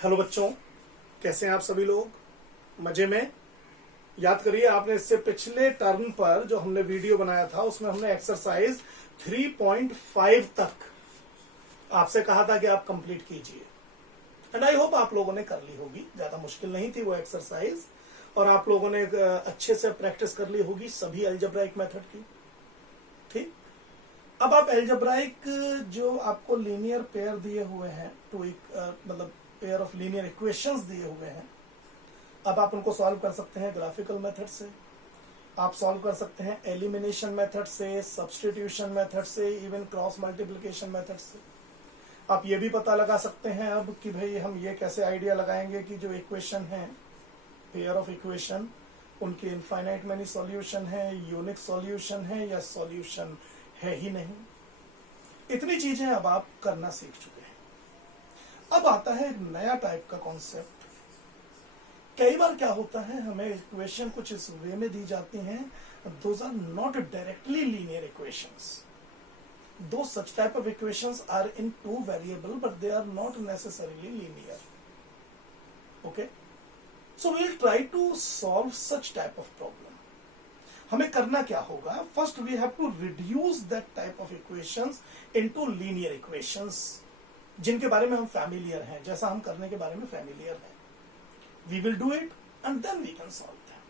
Hello बच्चों, कैसे हैं आप सभी लोग? मजे में? याद करिए, आपने इससे पिछले टर्म पर जो हमने वीडियो बनाया था उसमें हमने एक्सरसाइज 3.5 तक आपसे कहा था कि आप कंप्लीट कीजिए। एंड आई होप आप लोगों ने कर ली होगी। ज्यादा मुश्किल नहीं थी वो एक्सरसाइज, और आप लोगों ने अच्छे से प्रैक्टिस कर ली होगी सभी अलजेब्राइक मेथड की। ठीक, अब आप अलजेब्राइक जो आपको लीनियर पेयर दिए हुए हैं, मतलब पेयर ऑफ लीनियर इक्वेशंस दिए हुए हैं, अब आप उनको सॉल्व कर सकते हैं ग्राफिकल मेथड से, आप सॉल्व कर सकते हैं एलिमिनेशन मेथड से, सब्स्टिट्यूशन मेथड से, इवन क्रॉस मल्टीप्लिकेशन मेथड से। आप ये भी पता लगा सकते हैं अब कि भाई हम ये कैसे आइडिया लगाएंगे कि जो इक्वेशन है, पेयर ऑफ इक्वेशन, उनके इनफाइनाइट मैनी सॉल्यूशन है, यूनिक सॉल्यूशन है, या सॉल्यूशन है ही नहीं। इतनी चीजें अब आप करना सीख चुके हैं। अब आता है एक नया टाइप का कॉन्सेप्ट। कई बार क्या होता है, हमें इक्वेशन कुछ इस वे में दी जाती हैं, those are not directly linear equations. दो such type of equations are in two variable but they are not necessarily linear. Okay, so we will try to solve such type of problem. हमें करना क्या होगा? First we have to reduce that type of equations into linear equations, जिनके बारे में हम familiar हैं, जैसा हम करने के बारे में फैमिलियर हैं। We will do it and then we can solve them.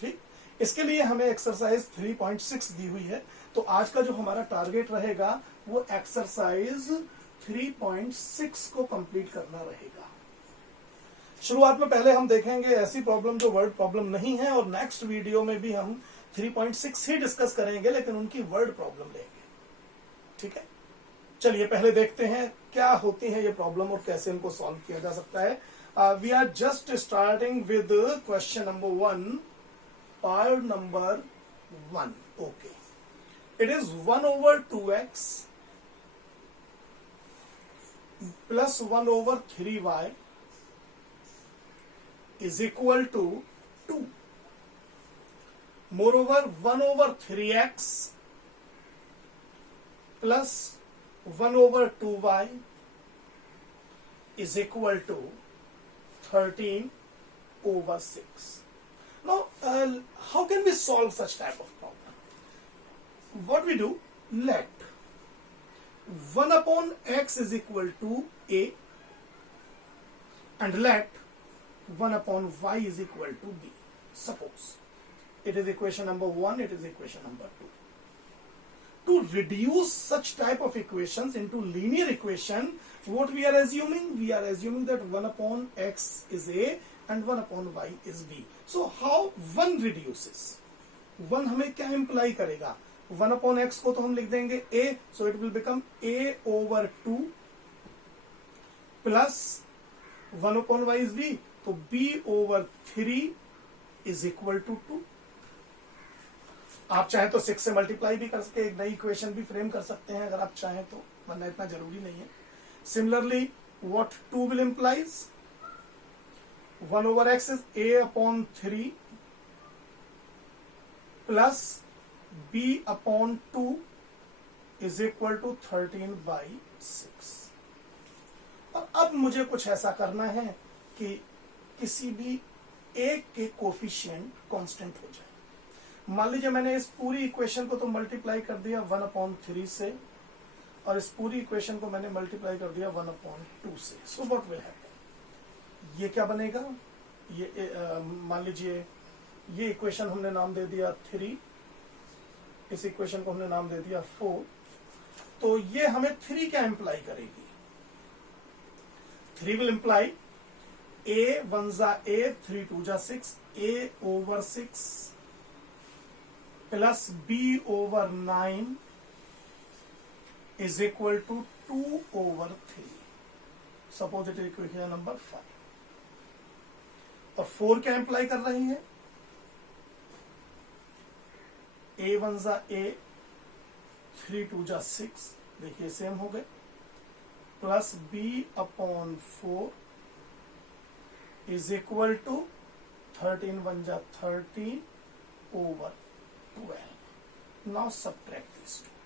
ठीक, इसके लिए हमें एक्सरसाइज 3.6 दी हुई है, तो आज का जो हमारा टारगेट रहेगा वो एक्सरसाइज 3.6 को कंप्लीट करना रहेगा। शुरुआत में पहले हम देखेंगे ऐसी प्रॉब्लम जो वर्ड प्रॉब्लम नहीं है, और नेक्स्ट वीडियो में भी हम 3.6 ही डिस्कस करेंगे, लेकिन उनकी वर्ड प्रॉब्लम लेंगे। ठीक है, चलिए पहले देखते हैं क्या होती है ये प्रॉब्लम और कैसे इनको सॉल्व किया जा सकता है। We are just starting with question number 1, part number 1। Okay, it is 1/2x plus 1/3y is equal to 2. Moreover, 1/3x plus 1/2y is equal to 13/6. Now, how can we solve such type of problem? What we do, let 1/x is equal to a and let 1/y is equal to b. Suppose it is equation number 1, it is equation number 2. To reduce such type of equations into linear equation, what we are assuming? We are assuming that 1/x is a and 1/y is b. So how 1 reduces? 1 हमें क्या imply करेगा? 1/x को तो हम लिख देंगे a, so it will become a/2 plus 1/y is b, तो b/3 is equal to 2. आप चाहें तो 6 से मल्टीप्लाई भी कर सकते हैं, एक नई इक्वेशन भी फ्रेम कर सकते हैं अगर आप चाहें तो, वरना इतना जरूरी नहीं है। Similarly what 2 will implies, 1/x is a/3 plus b/2 is equal to 13/6। और अब मुझे कुछ ऐसा करना है कि किसी भी एक के कोफिशिएंट कांस्टेंट हो जाए। मान लीजिए मैंने इस पूरी इक्वेशन को तो मल्टीप्लाई कर दिया 1/3 से, और इस पूरी इक्वेशन को मैंने मल्टीप्लाई कर दिया 1/2 से। So what will happen? ये क्या बनेगा? ये मान लीजिए ये इक्वेशन हमने नाम दे दिया 3, इस इक्वेशन को हमने नाम दे दिया 4, तो ये हमें 3 क्या इंप्लाई करेगी? 3 विल इंप्लाई a1 जा a, 3 2 जा 6, a/6 plus b/9 is equal to 2/3. Suppose it is equation number 5. और 4 क्या इंप्लाई कर रही है? a1 जा a, 3 2 जा 6, देखिए सेम हो गए, plus b/4 is equal to 13 1 जा 13/12. Now subtract these two.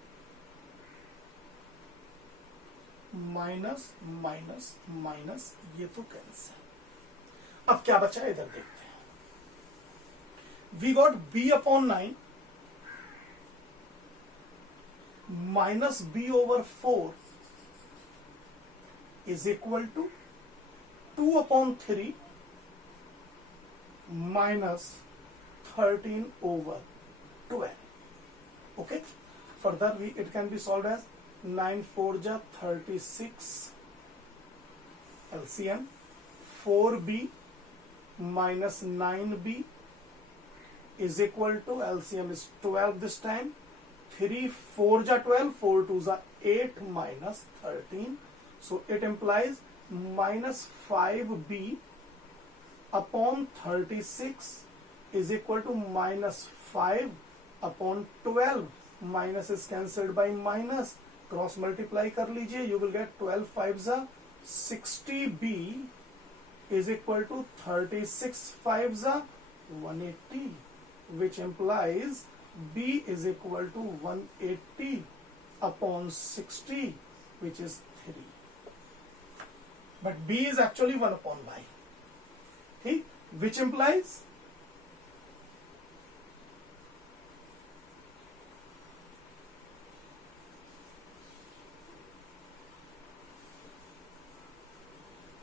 Minus minus minus, ये तो कैंसिल। अब क्या बचा इधर देखते हैं। We got b upon 9 minus b over 4 is equal to 2 upon 3 minus 13 over 12. Okay. Further, it can be solved as 9 4 ja 36 LCM 4b minus 9b is equal to LCM is 12 this time. 3 4 ja 12, 4 2 ja 8 minus 13. So it implies minus 5b upon 36 is equal to minus 5 upon 12. Minus is cancelled by minus. Cross multiply कर लीजिए. You will get 12 5 जा 60b is equal to 36 5 जा 180, which implies b is equal to 180 upon 60, which is 3. But b is actually 1 upon y. ठीक? Which implies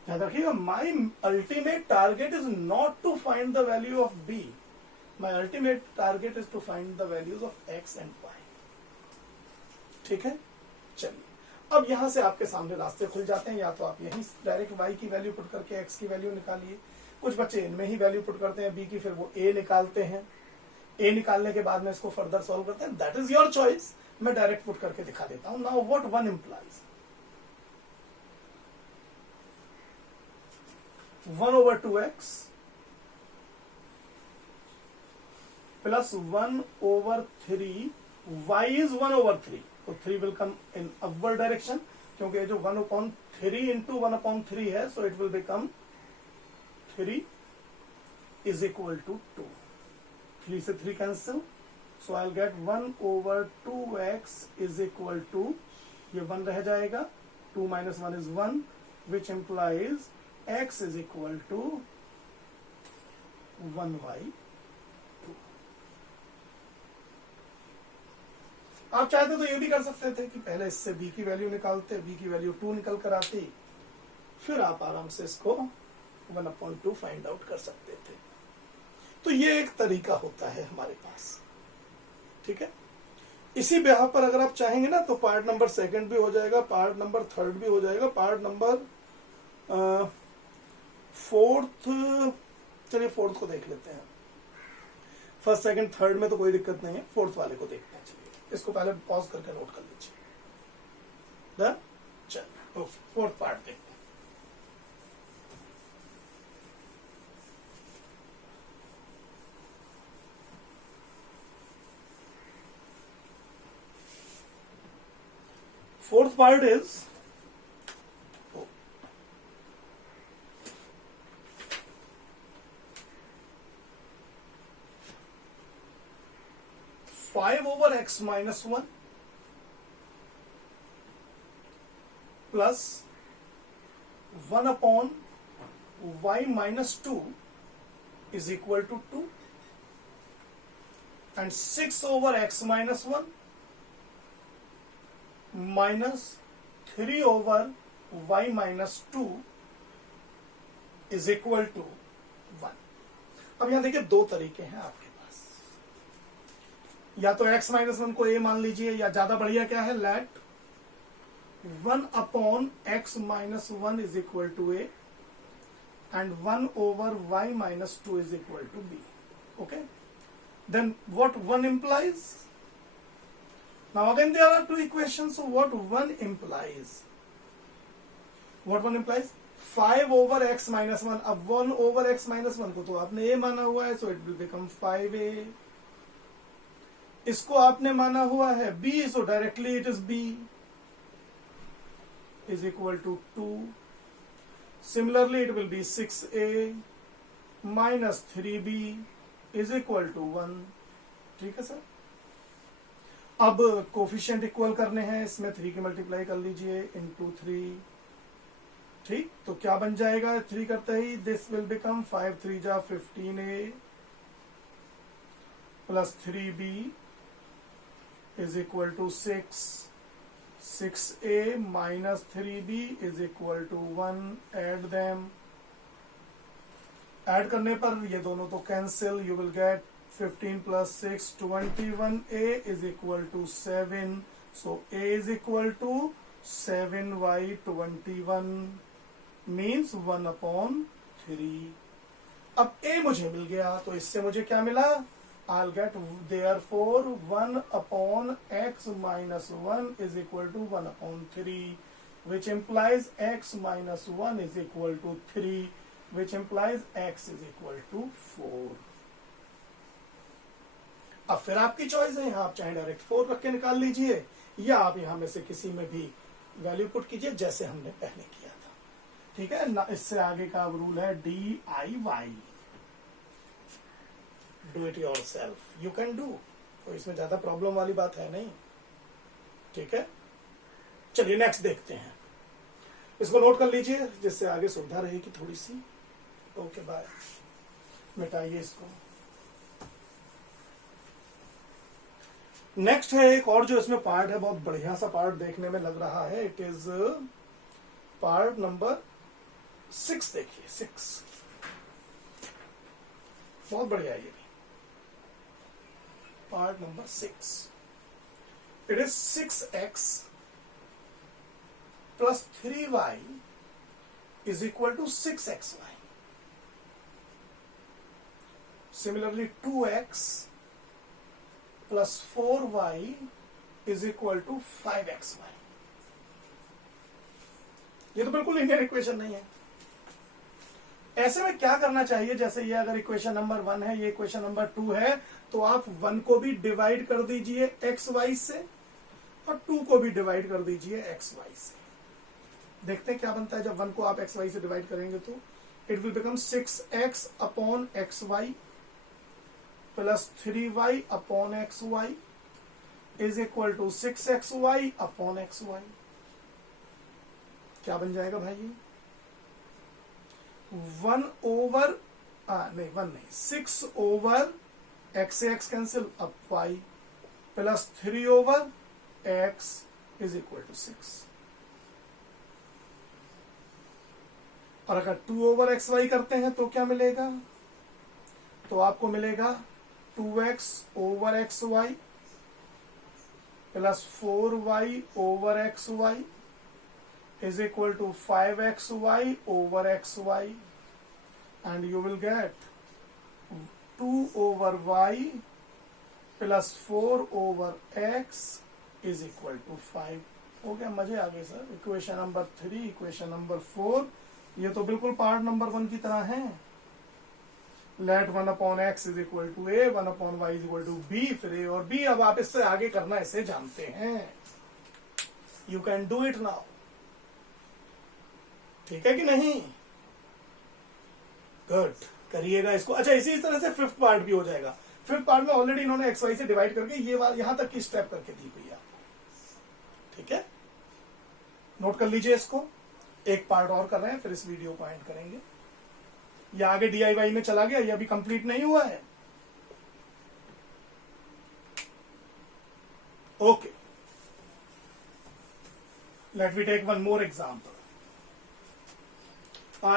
याद रखिएगा, my ultimate target is not to find the value of B, my ultimate target is to find the values of X and Y. ठीक है, चलिए अब यहां से आपके सामने रास्ते खुल जाते हैं। या तो आप यहीं डायरेक्ट वाई की वैल्यू पुट करके एक्स की वैल्यू निकालिए, कुछ बच्चे इनमें ही वैल्यू पुट करते हैं बी की, फिर वो ए निकालते हैं, ए निकालने के बाद में इसको फर्दर सॉल्व करते हैं। दैट इज योर चॉइस, मैं डायरेक्ट पुट करके दिखा देता हूं। Now what one implies 1 over 2x plus 1 over 3, y is 1 over 3, so 3 will come in upward direction, क्योंकि जो 1 upon 3 into 1 upon 3 है, so it will become 3 is equal to 2. 3 से 3 cancel, so I'll get 1 over 2x is equal to, ये 1 रह जाएगा, 2 minus 1 is 1, which implies x is equal to 1/2. आप चाहते तो ये भी कर सकते थे कि पहले इससे b की वैल्यू निकालते, b की वैल्यू 2 निकल कर आती, फिर आप आराम से इसको 1/2 फाइंड आउट कर सकते थे। तो ये एक तरीका होता है हमारे पास। ठीक है, इसी ब्याह पर अगर आप चाहेंगे ना तो पार्ट नंबर 2 भी हो जाएगा, पार्ट नंबर 3 भी हो जाएगा, पार्ट नंबर 4th, चलिए 4th को देख लेते हैं। 1st 2nd 3rd में तो कोई दिक्कत नहीं है, 4th वाले को देखते हैं। चलिए इसको पहले पॉज करके नोट कर लीजिए। चलिए 4th पार्ट देखते हैं। Fourth part is 5 over x minus 1 plus 1 upon y minus 2 is equal to 2, and 6 over x minus 1 minus 3 over y minus 2 is equal to 1. अब यहां देखिए दो तरीके हैं आपके पास, या तो x माइनस 1 को a मान लीजिए, या ज्यादा बढ़िया क्या है, let 1 upon x minus 1 is equal to a and 1 over y minus 2 is equal to b. Okay, then what 1 implies? Now again there are two equations, so what 1 implies? What 1 implies? 5 over x minus 1. अब 1 over x minus 1 को तो आपने a माना हुआ है, so it will become 5a. इसको आपने माना हुआ है b, so directly it is b is equal to 2. Similarly it will be 6a minus 3b is equal to 1. ठीक है सर। अब कोफिशिएंट इक्वल करने हैं, इसमें 3 की मल्टीप्लाई कर लीजिए इंटू 3। ठीक, तो क्या बन जाएगा 3 करते ही, दिस विल बिकम 5 3 जा 15a plus 3b is equal to 6, 6a minus 3b is equal to 1। Add them, add करने पर ये दोनों तो cancel, you will get 15 plus 6 21a is equal to 7, so a is equal to 7y21 means 1/3। अब a मुझे मिल गया, तो इससे मुझे क्या मिला, I'll get therefore 1/x minus 1 is equal to 1/3, which implies x minus 1 is equal to 3, which implies x is equal to 4। अब फिर आपकी चॉइस है, आप चाहे डायरेक्ट 4 रख के निकाल लीजिए, या आप यहां में से किसी में भी वैल्यू पुट कीजिए जैसे हमने पहले किया था। ठीक है ना, इससे आगे का अब रूल है DIY, do it your self, you can do, तो इसमें ज्यादा प्रॉब्लम वाली बात है नहीं। ठीक है, चलिए नेक्स्ट देखते हैं, इसको नोट कर लीजिए जिससे आगे सुविधा रहेगी थोड़ी सी। ओके बाय, मिटाइए इसको। नेक्स्ट है एक और जो इसमें पार्ट है, बहुत बढ़िया सा पार्ट देखने में लग रहा है, इट इज पार्ट नंबर 6। देखिए 6 बहुत बढ़िया है ये भी, part number 6। It is 6x plus 3y is equal to 6xy। Similarly 2x plus 4y is equal to 5xy। ये तो बिल्कुल लिनियर इक्वेशन नहीं है। ऐसे में क्या करना चाहिए, जैसे ये अगर इक्वेशन नंबर 1 है, ये इक्वेशन नंबर 2 है, तो आप 1 को भी डिवाइड कर दीजिए xy से और 2 को भी डिवाइड कर दीजिए xy से। देखते हैं क्या बनता है जब 1 को आप xy से डिवाइड करेंगे, तो it will become 6x upon xy plus 3y upon xy is equal to 6xy upon xy। क्या बन जाएगा भाई, 1 ओवर नहीं 1 नहीं 6 ओवर x से x कैंसिल, अब y plus 3 over x is equal to 6। और अगर 2 ओवर xy करते हैं तो क्या मिलेगा, तो आपको मिलेगा 2x over xy plus 4y over xy is equal to 5xy over xy, and you will get 2 over y plus 4 over x is equal to 5। हो गया, मजे आ गए sir. Equation number 3, equation number 4 ये तो बिल्कुल पार्ट नंबर 1 की तरह है। Let 1 upon X is equal to A, 1 upon Y is equal to B, फिर ए और बी। अब आप इससे आगे करना इसे जानते हैं, you can do it now. ठीक है कि नहीं, गुड, करिएगा इसको। अच्छा, इसी तरह से 5th पार्ट भी हो जाएगा। 5th पार्ट में ऑलरेडी इन्होंने एक्स वाई से डिवाइड करके ये बात यहां तक की स्टेप करके दी हुई है आपको। ठीक है, नोट कर लीजिए इसको। एक पार्ट और कर रहे हैं, फिर इस वीडियो को एंड करेंगे। या आगे DIY में चला गया, ये अभी कंप्लीट नहीं हुआ है। Okay, let me take one more example.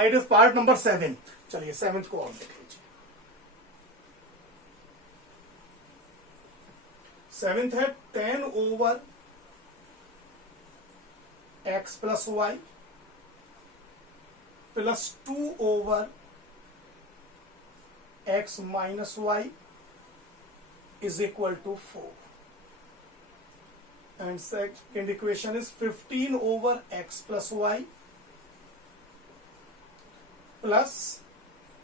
It is part number 7। चलिए 7th को और देख लीजिए। 7th है 10 over x plus Y plus 2 over x minus Y is equal to 4, and second equation is 15 over x plus y plus,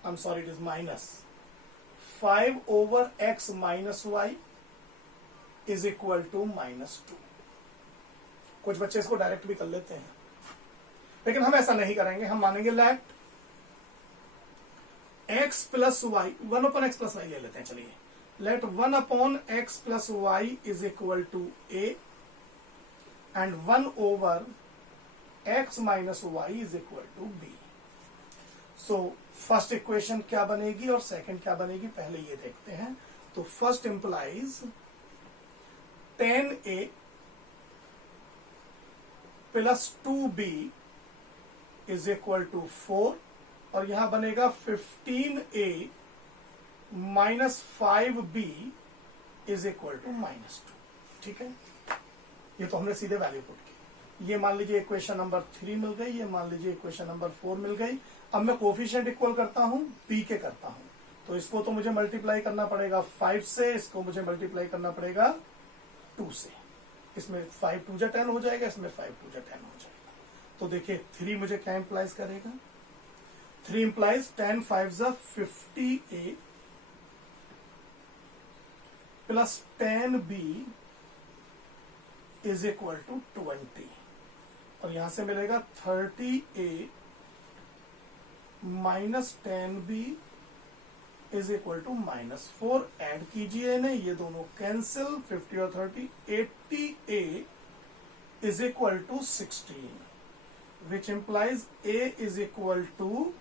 I'm sorry, it is minus 5 over x minus y is equal to minus 2। कुछ बच्चे इसको direct भी कर लेते हैं, लेकिन हम ऐसा नहीं करेंगे। हम मानेंगे let x plus Y, 1 upon X plus Y ले लेते हैं। चलिए let 1 upon x plus y is equal to a and 1 over x minus y is equal to b. So first equation क्या बनेगी और सेकंड क्या बनेगी, पहले ये देखते हैं. तो first implies 10a plus 2b is equal to 4 और यहां बनेगा 15a minus 5b is equal to -2. ठीक है, ये तो हमने सीधे वैल्यू पुट की. ये मान लीजिए इक्वेशन नंबर 3 मिल गई, ये मान लीजिए इक्वेशन नंबर 4 मिल गई. अब मैं कोफिशिएंट इक्वल करता हूं, b के करता हूं, तो इसको तो मुझे मल्टीप्लाई करना पड़ेगा 5 से, इसको मुझे मल्टीप्लाई करना पड़ेगा 2 से. इसमें 5 2 जा 10 हो जाएगा, इसमें 5 2 जा 10 हो जाएगा. तो देखिए 3 मुझे क्या इंप्लाइज करेगा, 3 इंप्लाइज 10 5 जा 50a plus 10b is equal to 20 और यहां से मिलेगा 30a minus 10b is equal to -4. Add कीजिए इन्हें, ये दोनों कैंसिल, 50 और 30, 80a is equal to 16 which implies a is equal to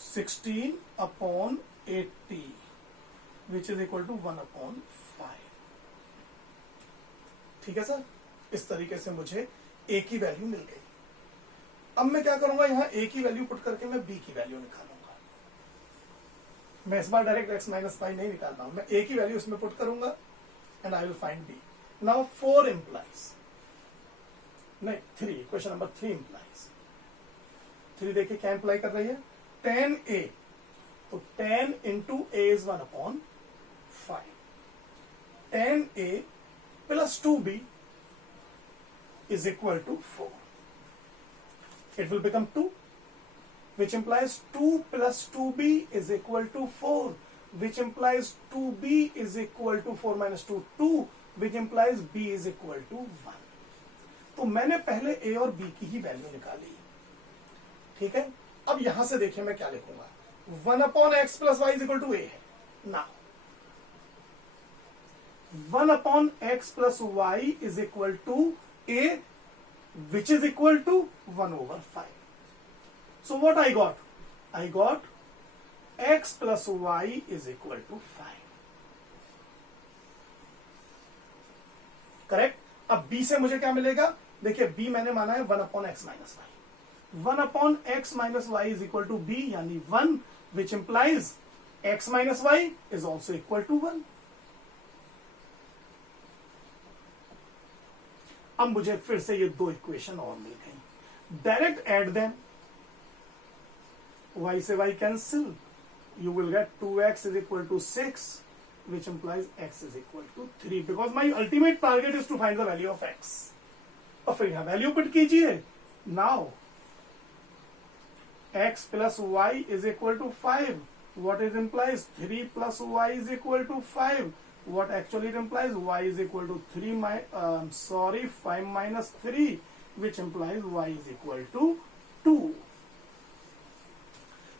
16 upon 80 which is equal to 1 upon 5. ठीक है सर, इस तरीके से मुझे a की वैल्यू मिल गई. अब मैं क्या करूंगा, यहां a की वैल्यू पुट करके मैं b की वैल्यू निकालूंगा. मैं इस बार डायरेक्ट x माइनस 5 नहीं निकाल रहा हूं, मैं a की वैल्यू इसमें पुट करूंगा and I will find b. Now 4 implies, नहीं 3, क्वेश्चन नंबर 3 इंप्लाइज 3. देखिए क्या इंप्लाई कर रही है, 10a, तो 10 into a is 1 upon 5. 10a plus 2b is equal to 4. It will become 2, which implies 2 plus 2b is equal to 4, which implies 2b is equal to 4 minus 2, 2, which implies b is equal to 1. तो मैंने पहले a और b की ही value निकाली. ठीक है, अब यहां से देखिए मैं क्या लिखूंगा, 1 upon X plus Y is equal to a है ना. 1 upon x plus y is equal to a, which is equal to 1 over 5. So what I got? I got x plus y is equal to 5. Correct. अब b से मुझे क्या मिलेगा, देखिए b मैंने माना है 1 upon x minus y. 1 upon x minus y is equal to b, यानी 1, which implies x minus y is also equal to 1. अब मुझे फिर से ये 2 इक्वेशन और मिल गई. डायरेक्ट ऐड देम, y से y cancel, you will get 2x is equal to 6, which implies x is equal to 3, because my ultimate target is to find the value of x. और फिर यहां value put कीजिए. Now x plus y is equal to 5. What it implies? 3 plus y is equal to 5. What actually it implies? Y is equal to 5 minus 3, which implies y is equal to 2.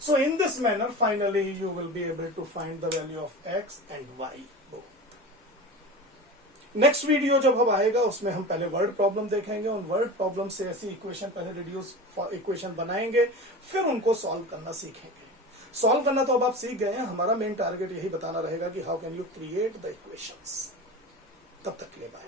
So in this manner, finally you will be able to find the value of x and y both. Next video जब अब आएगा उसमें हम पहले word problem देखेंगे. उन word problem से ऐसी इक्वेशन पहले रिड्यूस इक्वेशन बनाएंगे, फिर उनको सॉल्व करना सीखेंगे. सॉल्व करना तो अब आप सीख गए हैं. हमारा मेन टारगेट यही बताना रहेगा कि how can you create the equations. तब तक के लिए बाय.